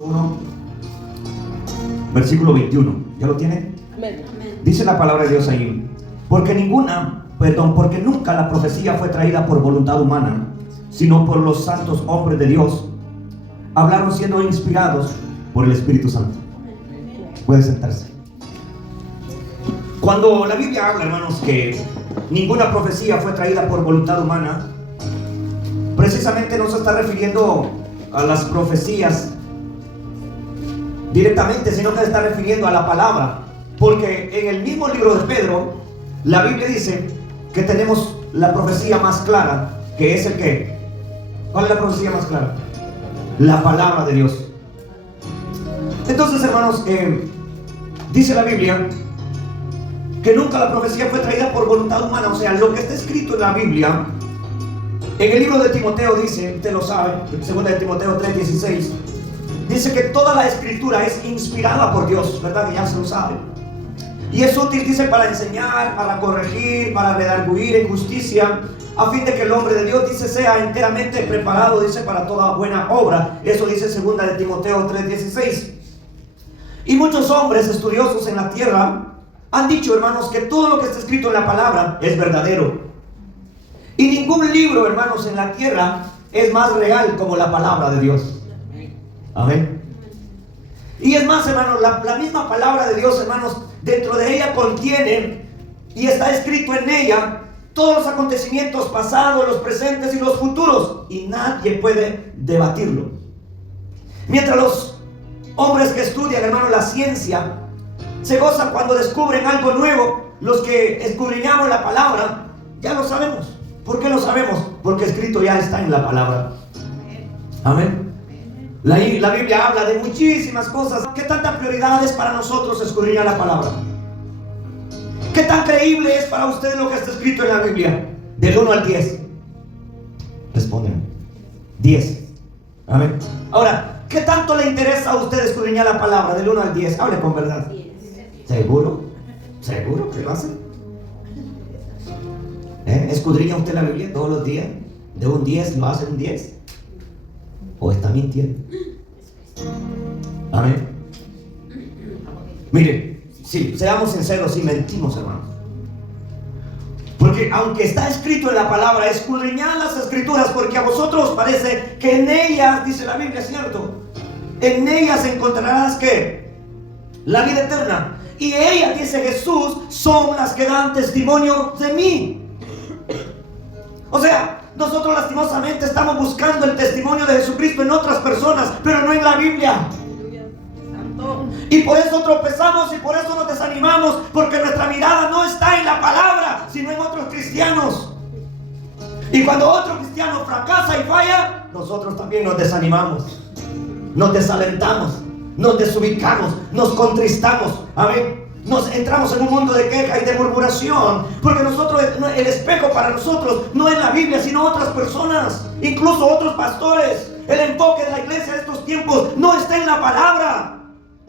1, versículo 21. ¿Ya lo tiene? Amén. Dice la palabra de Dios ahí: porque nunca la profecía fue traída por voluntad humana, sino por los santos hombres de Dios. Hablaron siendo inspirados por el Espíritu Santo. Puede sentarse. Cuando la Biblia habla, hermanos, que ninguna profecía fue traída por voluntad humana, precisamente no se está refiriendo a las profecías directamente, sino que se está refiriendo a la palabra. Porque en el mismo libro de Pedro, la Biblia dice que tenemos la profecía más clara, que es el que. ¿Cuál es la profecía más clara? La palabra de Dios. Entonces, hermanos, dice la Biblia que nunca la profecía fue traída por voluntad humana. O sea, lo que está escrito en la Biblia, en el libro de Timoteo dice, usted lo sabe, segunda de Timoteo 3:16, dice que toda la escritura es inspirada por Dios, ¿verdad? Que ya se lo sabe. Y es útil, dice, para enseñar, para corregir, para redarguir en justicia, a fin de que el hombre de Dios, dice, sea enteramente preparado, dice, para toda buena obra. Eso dice segunda de Timoteo 3:16. Y muchos hombres estudiosos en la tierra han dicho, hermanos, que todo lo que está escrito en la palabra es verdadero. Y ningún libro, hermanos, en la tierra es más real como la palabra de Dios. Amén. Y es más, hermanos, la misma palabra de Dios, hermanos, dentro de ella contiene y está escrito en ella todos los acontecimientos pasados, los presentes y los futuros, y nadie puede debatirlo. Mientras los hombres que estudian, hermanos, la ciencia se gozan cuando descubren algo nuevo, los que escudriñamos la palabra ya lo sabemos. ¿Por qué lo sabemos? Porque escrito ya está en la palabra. Amén. La Biblia habla de muchísimas cosas. ¿Qué tanta prioridad es para nosotros escudriñar la palabra? ¿Qué tan creíble es para usted lo que está escrito en la Biblia? Del 1 al 10. Responden. 10. Amén. Ahora, ¿qué tanto le interesa a usted escudriñar la palabra? Del 1 al 10. Hable con verdad. ¿Seguro? ¿Seguro que lo hace? ¿Escudriña usted la Biblia todos los días? ¿De un 10 lo hace un 10? ¿O está mintiendo? Amén. Mire, sí, seamos sinceros, si mentimos, hermanos. Porque aunque está escrito en la palabra, escudriñad las escrituras, porque a vosotros os parece que en ellas, dice la Biblia, ¿cierto? En ellas encontrarás ¿qué? La vida eterna. Y ellas, dice Jesús, son las que dan testimonio de mí. O sea, nosotros lastimosamente estamos buscando el testimonio de Jesucristo en otras personas, pero no en la Biblia. Y por eso tropezamos y por eso nos desanimamos, porque nuestra mirada no está en la palabra, sino en otros cristianos. Y cuando otro cristiano fracasa y falla, nosotros también nos desanimamos, nos desalentamos, nos desubicamos, nos contristamos. Amén. Nos entramos en un mundo de queja y de murmuración, porque nosotros, el espejo para nosotros no es la Biblia, sino otras personas, incluso otros pastores. El enfoque de la iglesia de estos tiempos no está en la palabra,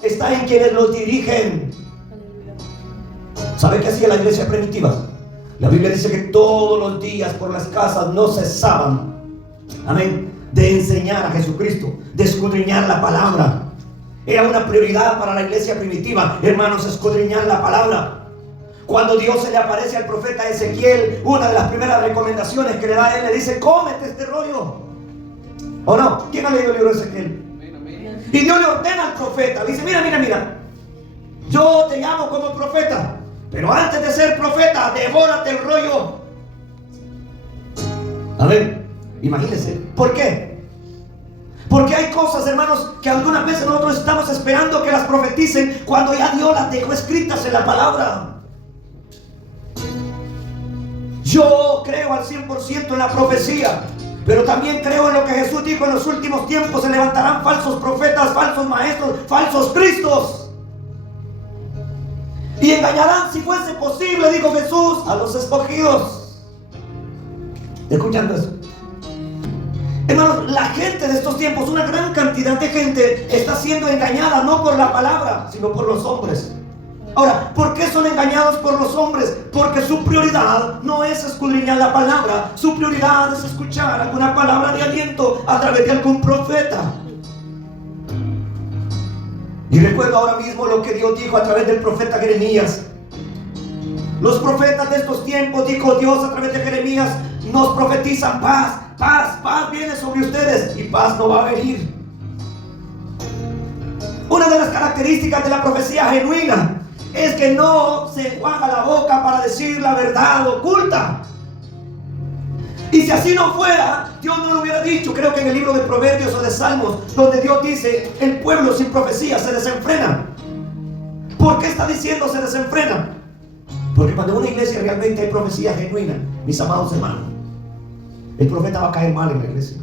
está en quienes los dirigen. ¿Sabe qué hacía la iglesia primitiva? La Biblia dice que todos los días por las casas no cesaban, amén, de enseñar a Jesucristo, de escudriñar la palabra. Era una prioridad para la iglesia primitiva, hermanos, escudriñar la palabra. Cuando Dios se le aparece al profeta Ezequiel, una de las primeras recomendaciones que le da a él, le dice: cómete este rollo. ¿O no? ¿Quién ha leído el libro de Ezequiel? Y Dios le ordena al profeta, le dice: mira, yo te llamo como profeta, pero antes de ser profeta, devórate el rollo. A ver, imagínense, ¿por qué? Porque hay cosas, hermanos, que algunas veces nosotros estamos esperando que las profeticen cuando ya Dios las dejó escritas en la palabra. Yo creo al 100% en la profecía, pero también creo en lo que Jesús dijo: en los últimos tiempos se levantarán falsos profetas, falsos maestros, falsos cristos, y engañarán, si fuese posible, dijo Jesús, a los escogidos. ¿Escuchando eso? Hermanos, la gente de estos tiempos, una gran cantidad de gente está siendo engañada no por la palabra, sino por los hombres. Ahora, ¿por qué son engañados por los hombres? Porque su prioridad no es escudriñar la palabra, su prioridad es escuchar alguna palabra de aliento a través de algún profeta. Y recuerdo ahora mismo lo que Dios dijo a través del profeta Jeremías. Los profetas de estos tiempos, dijo Dios a través de Jeremías, nos profetizan paz, paz, paz viene sobre ustedes y paz no va a venir. Una de las características de la profecía genuina es que no se enjuaga la boca para decir la verdad oculta. Y si así no fuera, Dios no lo hubiera dicho. Creo que en el libro de Proverbios o de Salmos, donde Dios dice, el pueblo sin profecía se desenfrena. ¿Por qué está diciendo se desenfrena? Porque cuando en una iglesia realmente hay profecía genuina, mis amados hermanos, el profeta va a caer mal en la iglesia.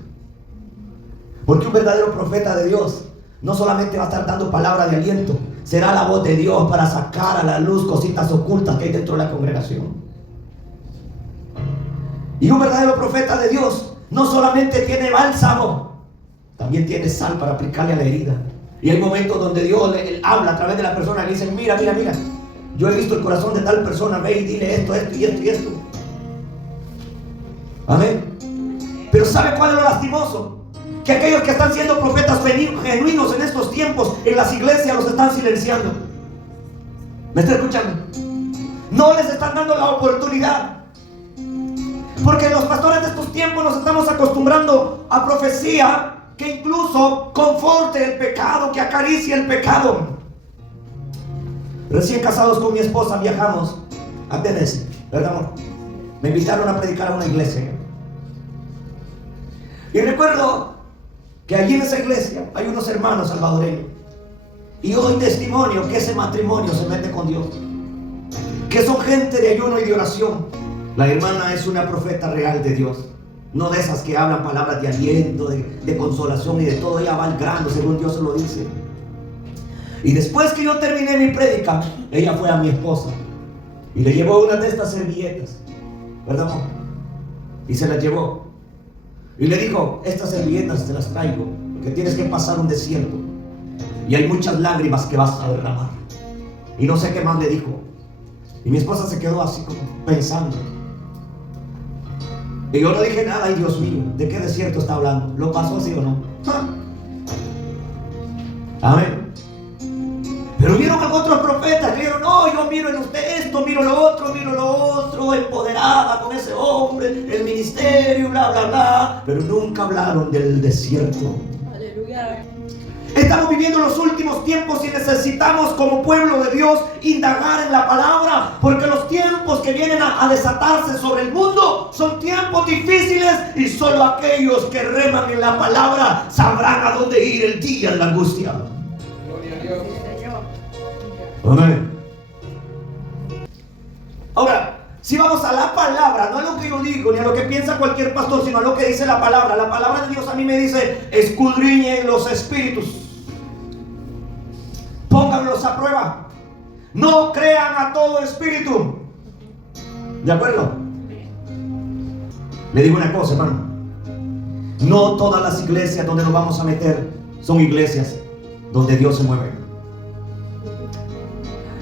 Porque un verdadero profeta de Dios no solamente va a estar dando palabra de aliento, será la voz de Dios para sacar a la luz cositas ocultas que hay dentro de la congregación. Y un verdadero profeta de Dios no solamente tiene bálsamo, también tiene sal para aplicarle a la herida. Y hay momentos donde Dios él habla a través de la persona y le dice, mira, mira, mira, yo he visto el corazón de tal persona, ve y dile esto, esto y esto y esto. Amén. Pero ¿sabe cuál es lo lastimoso? Que aquellos que están siendo profetas genuinos en estos tiempos, en las iglesias los están silenciando. ¿Me está escuchando? No les están dando la oportunidad. Porque los pastores de estos tiempos nos estamos acostumbrando a profecía que incluso conforte el pecado, que acaricie el pecado. Recién casados con mi esposa viajamos a Tennessee, ¿verdad, amor? Me invitaron a predicar a una iglesia. Y recuerdo que allí en esa iglesia hay unos hermanos salvadoreños. Y yo doy testimonio que ese matrimonio se mete con Dios. Que son gente de ayuno y de oración. La hermana es una profeta real de Dios. No de esas que hablan palabras de aliento, de consolación y de todo. Ella va al grano según Dios se lo dice. Y después que yo terminé mi prédica, ella fue a mi esposa y le llevó una de estas servilletas, ¿verdad, amor? Y se las llevó. Y le dijo, estas servilletas te las traigo porque tienes que pasar un desierto y hay muchas lágrimas que vas a derramar. Y no sé qué más le dijo. Y mi esposa se quedó así como pensando. Y yo no dije nada. Ay, Dios mío, ¿de qué desierto está hablando? ¿Lo pasó así o no? Amén. Pero vieron a otros profetas que dijeron, no, yo miro en usted esto, miro lo otro, empoderada con ese hombre, el ministerio, bla, bla, bla. Pero nunca hablaron del desierto. Aleluya. Estamos viviendo los últimos tiempos y necesitamos como pueblo de Dios indagar en la palabra, porque los tiempos que vienen a desatarse sobre el mundo son tiempos difíciles y solo aquellos que reman en la palabra sabrán a dónde ir el día de la angustia. Gloria a Dios. Amén. Ahora, si vamos a la palabra, no a lo que yo digo ni a lo que piensa cualquier pastor, sino a lo que dice la palabra de Dios a mí me dice, escudriñen los espíritus, pónganlos a prueba, no crean a todo espíritu. ¿De acuerdo? Le digo una cosa, hermano, no todas las iglesias donde nos vamos a meter son iglesias donde Dios se mueve.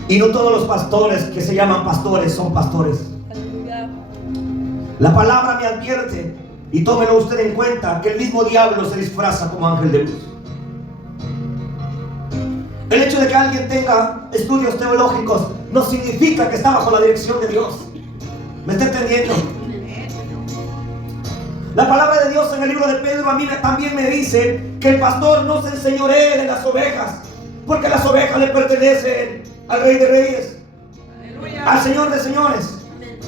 Y no todos los pastores que se llaman pastores son pastores. La palabra me advierte, y tómelo usted en cuenta, que el mismo diablo se disfraza como ángel de luz. El hecho de que alguien tenga estudios teológicos no significa que está bajo la dirección de Dios. ¿Me está entendiendo? La palabra de Dios en el libro de Pedro a mí también me dice que el pastor no se enseñoree de las ovejas, porque las ovejas le pertenecen al Rey de Reyes, aleluya, al Señor de Señores.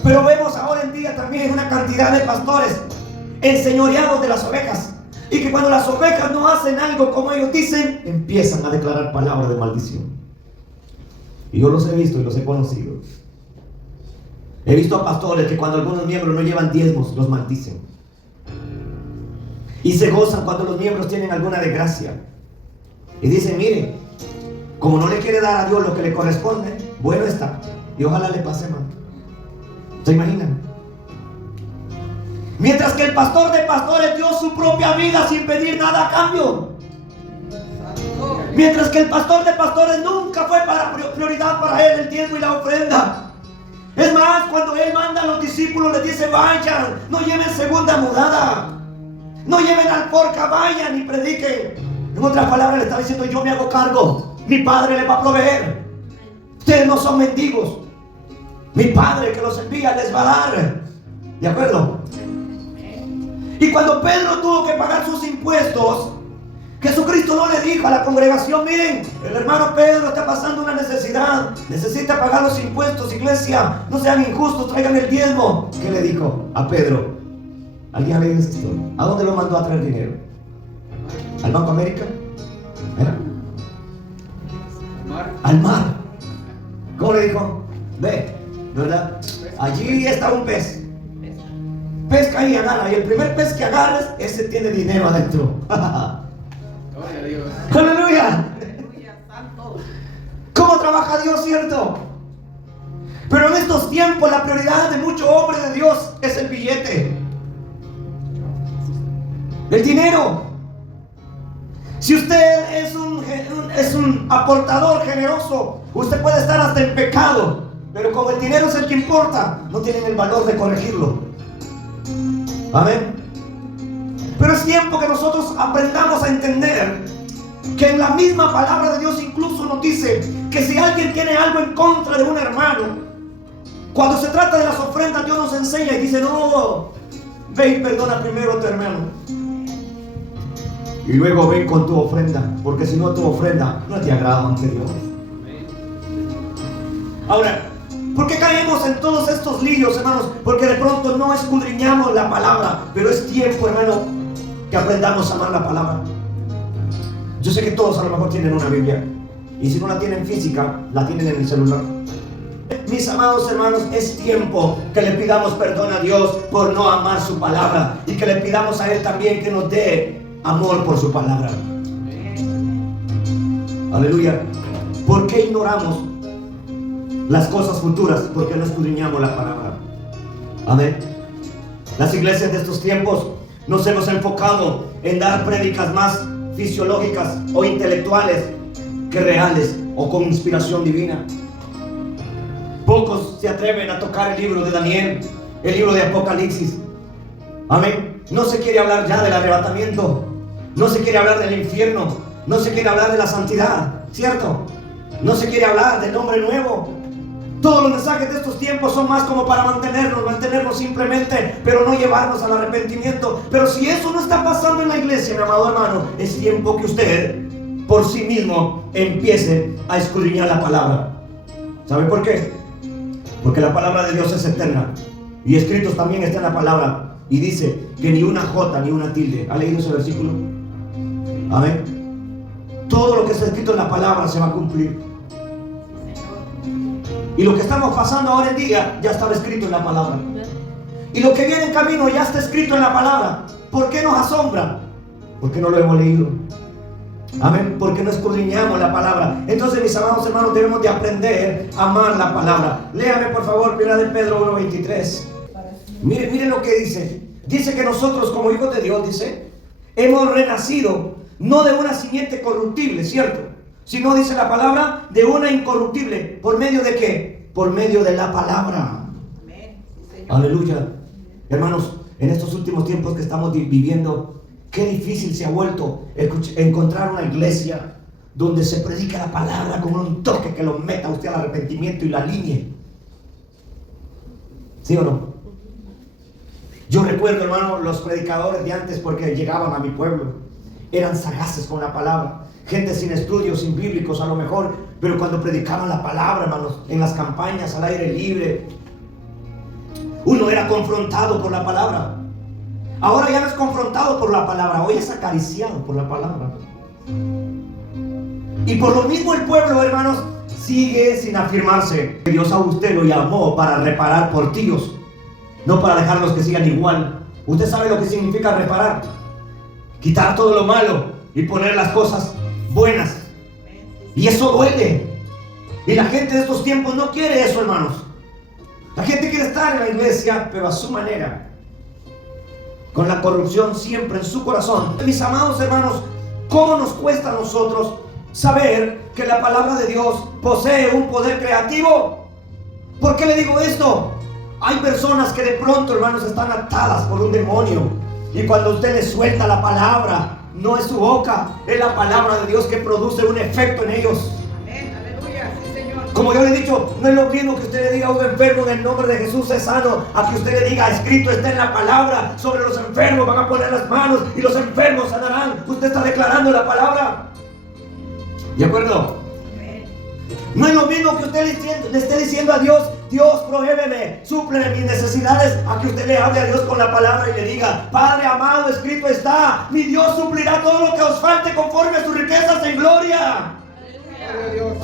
Pero vemos ahora en día también una cantidad de pastores enseñoreados de las ovejas, y que cuando las ovejas no hacen algo como ellos dicen, empiezan a declarar palabras de maldición. Y yo los he visto y los he conocido. He visto a pastores que cuando algunos miembros no llevan diezmos, los maldicen. Y se gozan cuando los miembros tienen alguna desgracia. Y dicen, mire, como no le quiere dar a Dios lo que le corresponde, bueno está. Y ojalá le pase mal. ¿Se imaginan? Mientras que el pastor de pastores dio su propia vida sin pedir nada a cambio. Mientras que el pastor de pastores nunca fue prioridad para él el diezmo y la ofrenda. Es más, cuando él manda a los discípulos, les dice, vayan, no lleven segunda mudada, no lleven alforca, vayan y prediquen. En otras palabras, le estaba diciendo: yo me hago cargo. Mi Padre les va a proveer. Ustedes no son mendigos. Mi Padre que los envía les va a dar. ¿De acuerdo? Y cuando Pedro tuvo que pagar sus impuestos, Jesucristo no le dijo a la congregación: miren, el hermano Pedro está pasando una necesidad, necesita pagar los impuestos, iglesia, no sean injustos, traigan el diezmo. ¿Qué le dijo a Pedro? ¿Alguien ha leído esa historia? ¿A dónde lo mandó a traer dinero? ¿Al Banco América? ¿Era? Al mar. ¿Cómo le dijo? Ve, ¿verdad? Allí está un pez. Pesca y agarra, y el primer pez que agarres, ese tiene dinero adentro. ¡Aleluya! ¿Cómo trabaja Dios, cierto? Pero en estos tiempos la prioridad de muchos hombres de Dios es el billete, el dinero. Si usted es un aportador generoso, usted puede estar hasta en pecado, pero como el dinero es el que importa, no tienen el valor de corregirlo. Amén. Pero es tiempo que nosotros aprendamos a entender que en la misma palabra de Dios incluso nos dice que si alguien tiene algo en contra de un hermano, cuando se trata de las ofrendas, Dios nos enseña y dice: no, ve y perdona primero a tu hermano, y luego ven con tu ofrenda, porque si no, tu ofrenda no te agrada ante Dios. Ahora, ¿por qué caemos en todos estos líos, hermanos? Porque de pronto no escudriñamos la palabra. Pero es tiempo, hermano, que aprendamos a amar la palabra. Yo sé que todos a lo mejor tienen una Biblia, y si no la tienen física, la tienen en el celular. Mis amados hermanos, es tiempo que le pidamos perdón a Dios por no amar su palabra, y que le pidamos a Él también que nos dé amor por su palabra. Aleluya. ¿Por qué ignoramos las cosas futuras? Porque no escudriñamos la palabra. Amén. Las iglesias de estos tiempos nos hemos enfocado en dar prédicas más fisiológicas o intelectuales que reales o con inspiración divina. Pocos se atreven a tocar el libro de Daniel, el libro de Apocalipsis. Amén. No se quiere hablar ya del arrebatamiento, no se quiere hablar del infierno, no se quiere hablar de la santidad, ¿cierto? No se quiere hablar del hombre nuevo. Todos los mensajes de estos tiempos son más como para mantenernos simplemente, pero no llevarnos al arrepentimiento. Pero si eso no está pasando en la iglesia, mi amado hermano, es tiempo que usted por sí mismo empiece a escudriñar la palabra. ¿Sabe por qué? Porque la palabra de Dios es eterna, y escritos también está en la palabra, y dice que ni una jota ni una tilde. ¿Ha leído ese versículo? Amén. Todo lo que está escrito en la palabra se va a cumplir. Y lo que estamos pasando ahora en día ya estaba escrito en la palabra. Y lo que viene en camino ya está escrito en la palabra. ¿Por qué nos asombra? Porque no lo hemos leído. Amén. Porque no escudriñamos la palabra. Entonces, mis amados hermanos, debemos de aprender a amar la palabra. Léame por favor 1 de Pedro 1:23. Miren lo que dice. Dice que nosotros como hijos de Dios, dice, hemos renacido no de una simiente corruptible, ¿cierto? Sino, dice la palabra, de una incorruptible. ¿Por medio de qué? Por medio de la palabra. Amén. Sí, aleluya. Hermanos, en estos últimos tiempos que estamos viviendo, qué difícil se ha vuelto encontrar una iglesia donde se predica la palabra con un toque que lo meta a usted al arrepentimiento y la alinee. ¿Sí o no? Yo recuerdo, hermano, los predicadores de antes, porque llegaban a mi pueblo, eran sagaces con la palabra. Gente sin estudios, sin bíblicos a lo mejor, pero cuando predicaban la palabra, hermanos, en las campañas al aire libre, uno era confrontado por la palabra. Ahora ya no es confrontado por la palabra, hoy es acariciado por la palabra. Y por lo mismo el pueblo, hermanos, sigue sin afirmarse. Dios a usted lo llamó para reparar portillos, no para dejarlos que sigan igual. Usted sabe lo que significa reparar: quitar todo lo malo y poner las cosas buenas. Y eso duele. Y la gente de estos tiempos no quiere eso, hermanos. La gente quiere estar en la iglesia, pero a su manera, con la corrupción siempre en su corazón. Mis amados hermanos, ¿cómo nos cuesta a nosotros saber que la palabra de Dios posee un poder creativo? ¿Por qué le digo esto? Hay personas que de pronto, hermanos, están atadas por un demonio, y cuando usted les suelta la palabra, no es su boca, es la palabra de Dios que produce un efecto en ellos. Amén, aleluya, sí, Señor. Como yo le he dicho, no es lo mismo que usted le diga a un enfermo en el nombre de Jesús es sano, a que usted le diga, escrito está en la palabra, sobre los enfermos van a poner las manos y los enfermos sanarán. Usted está declarando la palabra. ¿De acuerdo? Amén. No es lo mismo que usted le esté diciendo a Dios, Dios, provéeme, súpleme mis necesidades, a que usted le hable a Dios con la palabra y le diga, Padre amado, escrito está, mi Dios suplirá todo lo que os falte conforme a sus riquezas en gloria. Gloria a Dios.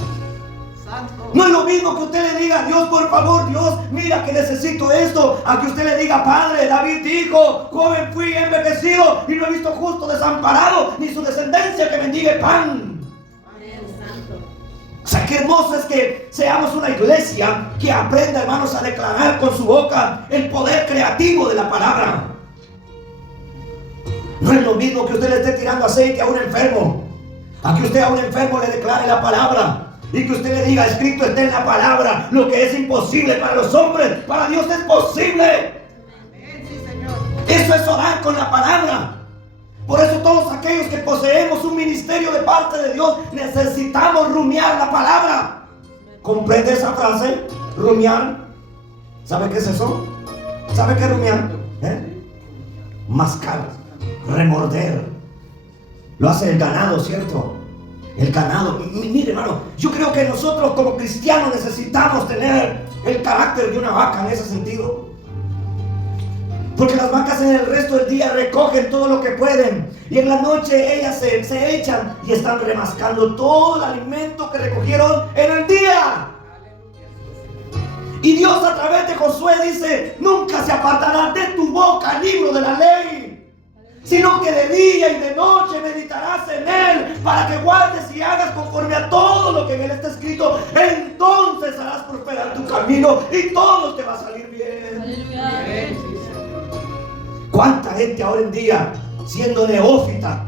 Santo. No es lo mismo que usted le diga, Dios, por favor, Dios, mira que necesito esto, a que usted le diga, Padre, David dijo, joven fui envejecido y no he visto justo desamparado, ni su descendencia que mendigue pan. O sea, qué hermoso es que seamos una iglesia que aprenda, hermanos, a declarar con su boca el poder creativo de la palabra. No es lo mismo que usted le esté tirando aceite a un enfermo, a que usted a un enfermo le declare la palabra y que usted le diga, escrito está en la palabra, lo que es imposible para los hombres, para Dios es posible. Amén, sí, Señor. Eso es orar con la palabra. Por eso todos aquellos que poseemos un ministerio de parte de Dios necesitamos rumiar la palabra. ¿Comprende esa frase? Rumiar. ¿Sabe qué es eso? ¿Sabe qué es rumiar? Mascar, remorder. Lo hace el ganado, ¿cierto? El ganado. Mire, hermano, yo creo que nosotros como cristianos necesitamos tener el carácter de una vaca en ese sentido. Porque las vacas en el resto del día recogen todo lo que pueden y en la noche ellas se echan y están remascando todo el alimento que recogieron en el día. Y Dios a través de Josué dice, nunca se apartará de tu boca el libro de la ley, sino que de día y de noche meditarás en él para que guardes y hagas conforme a todo lo que en él está escrito. Entonces harás prosperar tu camino y todo te va a salir bien. Amén. ¿Cuánta gente ahora en día siendo neófita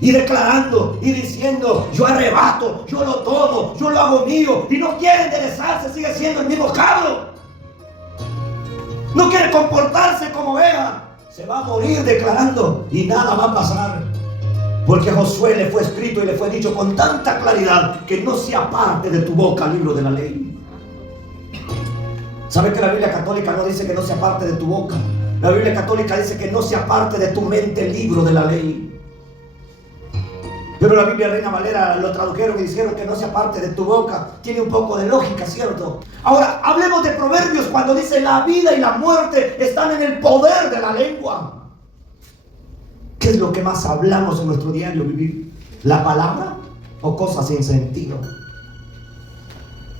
y declarando y diciendo, yo arrebato, yo lo tomo, yo lo hago mío, y no quiere enderezarse, sigue siendo el mismo cabro, no quiere comportarse como vea, se va a morir declarando y nada va a pasar? Porque a Josué le fue escrito y le fue dicho con tanta claridad que no se aparte de tu boca el libro de la ley. ¿Sabe que la Biblia católica no dice que no se aparte de tu boca? La Biblia católica dice que no se aparte de tu mente el libro de la ley. Pero la Biblia Reina Valera lo tradujeron y dijeron que no se aparte de tu boca. Tiene un poco de lógica, ¿cierto? Ahora, hablemos de Proverbios cuando dice la vida y la muerte están en el poder de la lengua. ¿Qué es lo que más hablamos en nuestro diario vivir? ¿La palabra o cosas sin sentido?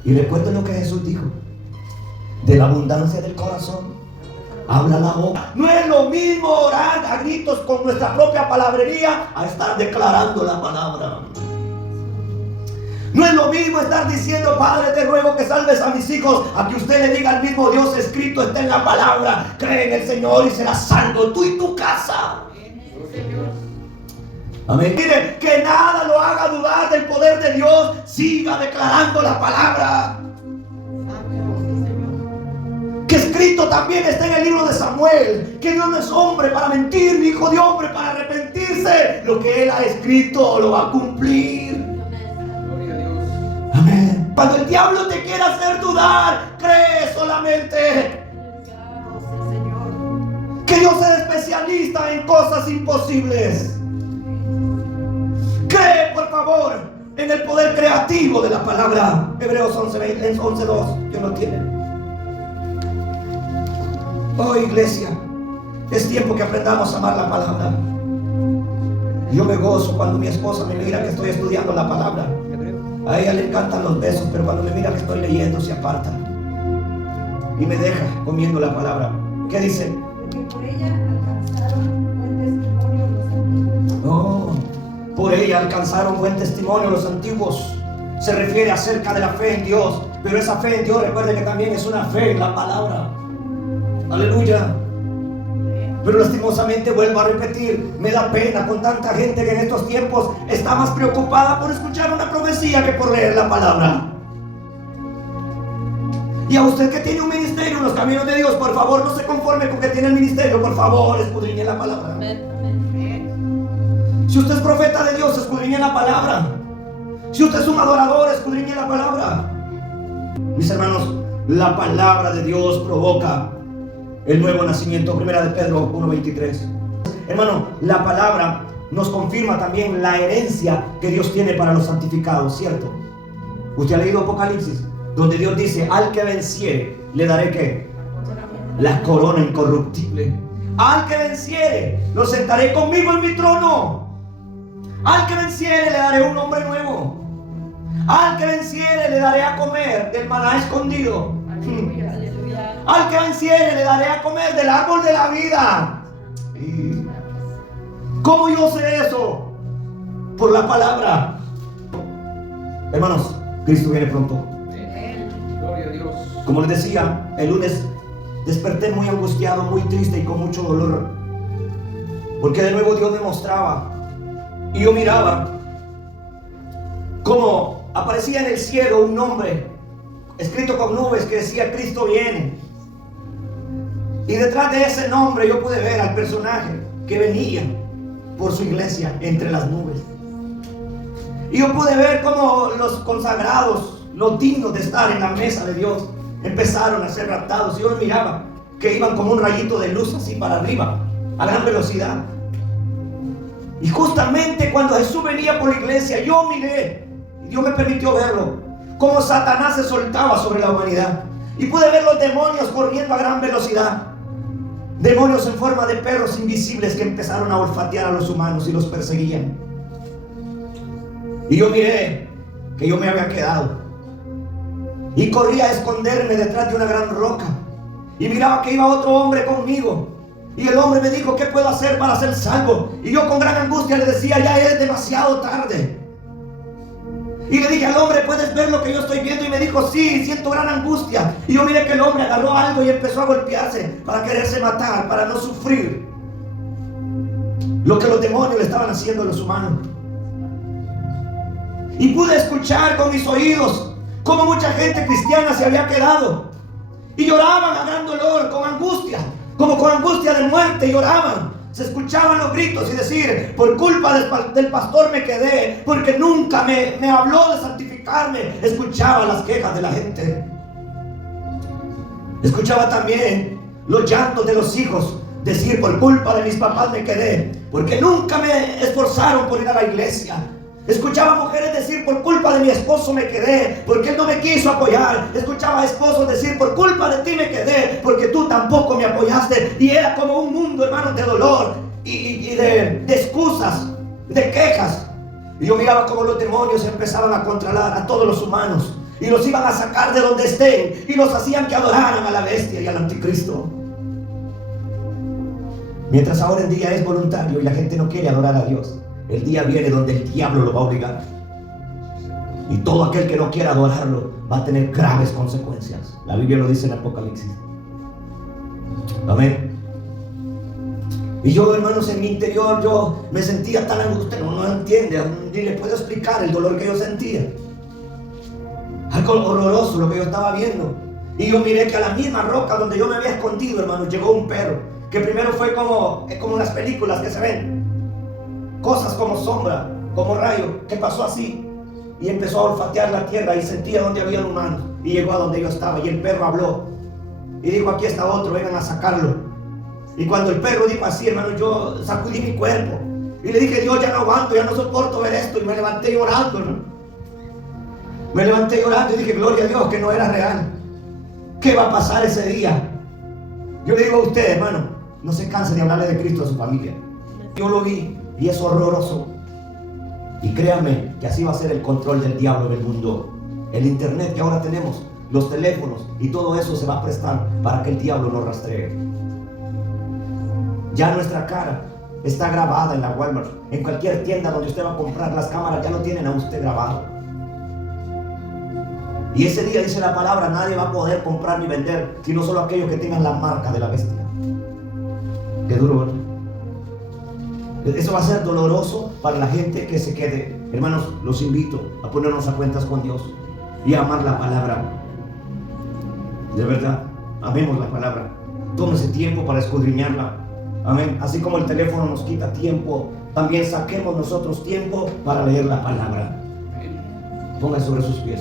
Y recuerden lo que Jesús dijo: de la abundancia del corazón habla la boca. No es lo mismo orar a gritos con nuestra propia palabrería a estar declarando la palabra. No es lo mismo estar diciendo, Padre, te ruego que salves a mis hijos, a que usted le diga al mismo Dios, escrito está en la palabra, cree en el Señor y serás salvo tú y tu casa. Amén. Mire, que nada lo haga dudar del poder de Dios. Siga declarando la palabra. Que escrito también está en el libro de Samuel, que Dios no es hombre para mentir, ni hijo de hombre para arrepentirse. Lo que Él ha escrito lo va a cumplir. Gloria a Dios. Amén. Cuando el diablo te quiera hacer dudar, cree solamente que Dios es especialista en cosas imposibles. Cree, por favor, en el poder creativo de la palabra. Hebreos 11:2, que lo tienen. Oh, iglesia, es tiempo que aprendamos a amar la palabra. Yo me gozo cuando mi esposa me mira que estoy estudiando la palabra. A ella le encantan los besos, pero cuando me mira que estoy leyendo se aparta y me deja comiendo la palabra. ¿Qué dice? Por ella alcanzaron buen testimonio los antiguos. Oh, por ella alcanzaron buen testimonio los antiguos. Se refiere acerca de la fe en Dios, pero esa fe en Dios, recuerden que también es una fe en la palabra. Aleluya. Pero lastimosamente, vuelvo a repetir, me da pena con tanta gente que en estos tiempos está más preocupada por escuchar una profecía que por leer la palabra. Y a usted que tiene un ministerio en los caminos de Dios, por favor, no se conforme con que tiene el ministerio. Por favor, escudriñe la palabra. Si usted es profeta de Dios, escudriñe la palabra. Si usted es un adorador, escudriñe la palabra. Mis hermanos, la palabra de Dios provoca el nuevo nacimiento. Primera de Pedro 1:23. Hermano, la palabra nos confirma también la herencia que Dios tiene para los santificados, ¿cierto? Usted ha leído Apocalipsis, donde Dios dice: al que venciere, le daré ¿qué? La corona incorruptible. Al que venciere, lo sentaré conmigo en mi trono. Al que venciere, le daré un nombre nuevo. Al que venciere, le daré a comer del maná escondido. Aleluya, aleluya. Al que venciere, le daré a comer del árbol de la vida. ¿Y cómo yo sé eso? Por la palabra. Hermanos, Cristo viene pronto. Gloria a Dios. Como les decía, el lunes desperté muy angustiado, muy triste y con mucho dolor, porque de nuevo Dios me mostraba y yo miraba cómo aparecía en el cielo un nombre escrito con nubes que decía: Cristo viene. Y detrás de ese nombre yo pude ver al personaje que venía por su iglesia entre las nubes. Y yo pude ver cómo los consagrados, los dignos de estar en la mesa de Dios, empezaron a ser raptados. Y yo miraba que iban como un rayito de luz así para arriba, a gran velocidad. Y justamente cuando Jesús venía por la iglesia, yo miré, y Dios me permitió verlo, cómo Satanás se soltaba sobre la humanidad. Y pude ver los demonios corriendo a gran velocidad. Demonios en forma de perros invisibles que empezaron a olfatear a los humanos y los perseguían. Y yo miré que yo me había quedado y corrí a esconderme detrás de una gran roca. Y miraba que iba otro hombre conmigo. Y el hombre me dijo: ¿qué puedo hacer para ser salvo? Y yo con gran angustia le decía: ya es demasiado tarde. Y le dije al hombre: ¿puedes ver lo que yo estoy viendo? Y me dijo: sí, siento gran angustia. Y yo miré que el hombre agarró algo y empezó a golpearse para quererse matar, para no sufrir lo que los demonios le estaban haciendo a los humanos. Y pude escuchar con mis oídos cómo mucha gente cristiana se había quedado y lloraban a gran dolor, con angustia, como con angustia de muerte, lloraban. Se escuchaban los gritos y decir: por culpa del pastor me quedé, porque nunca me habló de santificarme. Escuchaba las quejas de la gente. Escuchaba también los llantos de los hijos decir: por culpa de mis papás me quedé, porque nunca me esforzaron por ir a la iglesia. Escuchaba mujeres decir: por culpa de mi esposo me quedé, porque él no me quiso apoyar. Escuchaba esposos decir: por culpa de ti me quedé, porque tú tampoco me apoyaste. Y era como un mundo, hermanos, de dolor y de excusas, de quejas. Y yo miraba como los demonios empezaban a controlar a todos los humanos y los iban a sacar de donde estén y los hacían que adoraran a la bestia y al anticristo. Mientras ahora en día es voluntario y la gente no quiere adorar a Dios, el día viene donde el diablo lo va a obligar. Y todo aquel que no quiera adorarlo va a tener graves consecuencias. La Biblia lo dice en Apocalipsis. Amén. Y yo, hermanos, en mi interior yo me sentía tan angustiado. No entiende, ni le puedo explicar el dolor que yo sentía. Algo horroroso lo que yo estaba viendo. Y yo miré que a la misma roca donde yo me había escondido, hermanos, llegó un perro. Que primero fue como en las películas que se ven. Cosas como sombra, como rayo, que pasó así. Y empezó a olfatear la tierra y sentía donde había humanos. Y llegó a donde yo estaba y el perro habló. Y dijo: aquí está otro, vengan a sacarlo. Y cuando el perro dijo así, hermano, yo sacudí mi cuerpo. Y le dije: Dios, ya no aguanto, ya no soporto ver esto. Y me levanté llorando, hermano. Me levanté llorando y dije: gloria a Dios, que no era real. ¿Qué va a pasar ese día? Yo le digo a usted, hermano, no se canse de hablarle de Cristo a su familia. Yo lo vi y es horroroso. Y créanme que así va a ser el control del diablo en el mundo. El internet que ahora tenemos, los teléfonos y todo eso se va a prestar para que el diablo nos rastree. Ya nuestra cara está grabada en la Walmart. En cualquier tienda donde usted va a comprar, las cámaras ya lo tienen a usted grabado. Y ese día, dice la palabra, nadie va a poder comprar ni vender, sino solo aquellos que tengan la marca de la bestia. Qué duro, ¿verdad? Eso va a ser doloroso para la gente que se quede. Hermanos, los invito a ponernos a cuentas con Dios y a amar la palabra. De verdad, amemos la palabra. Tómese tiempo para escudriñarla. Amén. Así como el teléfono nos quita tiempo también saquemos nosotros tiempo para leer la palabra. Pongan sobre sus pies.